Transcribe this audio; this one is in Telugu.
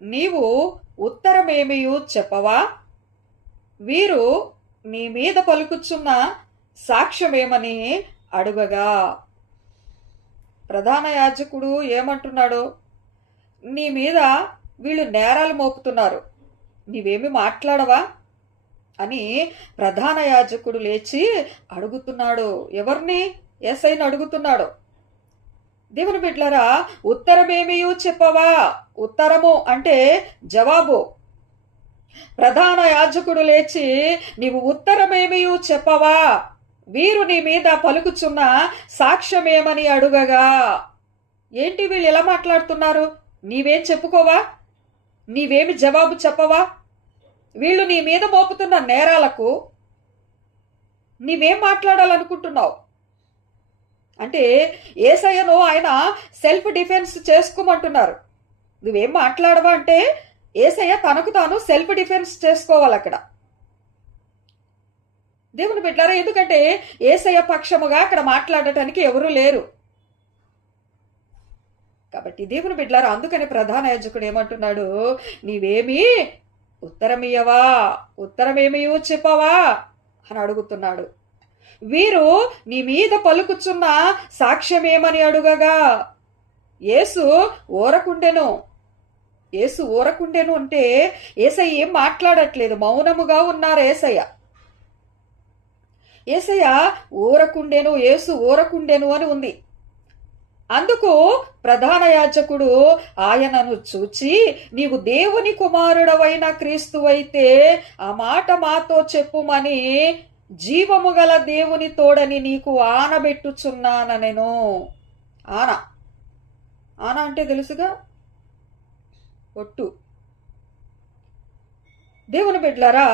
నీవు ఉత్తరమేమియు చెప్పవా? వీరు నీ మీద పలుకుచున్న సాక్ష్యమేమని అడుగగా, ప్రధాన యాజకుడు ఏమంటున్నాడు? నీ మీద వీళ్ళు నేరాలు మోపుతున్నారు, నీవేమి మాట్లాడవా అని ప్రధాన యాజకుడు లేచి అడుగుతున్నాడు. ఎవరిని? యేసయ్యను అడుగుతున్నాడు. దేవుని బిడ్డలారా, ఉత్తరమేమియు చెప్పవా? ఉత్తరము అంటే జవాబు. ప్రధాన యాజకుడు లేచి నీవు ఉత్తరమేమియు చెప్పవా? వీరు నీ మీద పలుకుచున్న సాక్ష్యమేమని అడుగగా. ఏంటి వీళ్ళు ఎలా మాట్లాడుతున్నారు? నీవేం చెప్పుకోవా? నీవేమి జవాబు చెప్పవా? వీళ్ళు నీ మీద మోపుతున్న నేరాలకు నీవేం మాట్లాడాలనుకుంటున్నావు? అంటే యేసయ్యను ఆయన సెల్ఫ్ డిఫెన్స్ చేసుకోమంటున్నారు. నువ్వేం మాట్లాడవా అంటే యేసయ్య తనకు తాను సెల్ఫ్ డిఫెన్స్ చేసుకోవాలి అక్కడ. దేవుని బిడ్డలారా, ఎందుకంటే యేసయ్య పక్షముగా అక్కడ మాట్లాడటానికి ఎవరూ లేరు కాబట్టి. దేవుని బిడ్డలారా, అందుకని ప్రధాన యాజకుడు ఏమంటున్నాడు? నీవేమి ఉత్తరమియ్యవా? ఉత్తరమేమియు చెప్పవా అని అడుగుతున్నాడు. వీరు నీ మీద పలుకుచున్న సాక్ష్యమేమని అడుగగా. యేసు ఊరకుండెను. యేసు ఊరకుండెను అంటే యేసయ్య ఏం మాట్లాడట్లేదు, మౌనముగా ఉన్నారు యేసయ్య. యేసయ్య ఊరకుండెను, యేసు ఊరకుండెను అని ఉంది. అందుకు ప్రధాన యాజకుడు ఆయనను చూచి, నీవు దేవుని కుమారుడవైన క్రీస్తువైతే ఆ మాట మాతో చెప్పుమని జీవము గల దేవుని తోడని నీకు ఆనబెట్టుచున్నానెను. ఆన ఆన అంటే తెలుసుగా, ఒట్టు. దేవుని బిడ్డలారా,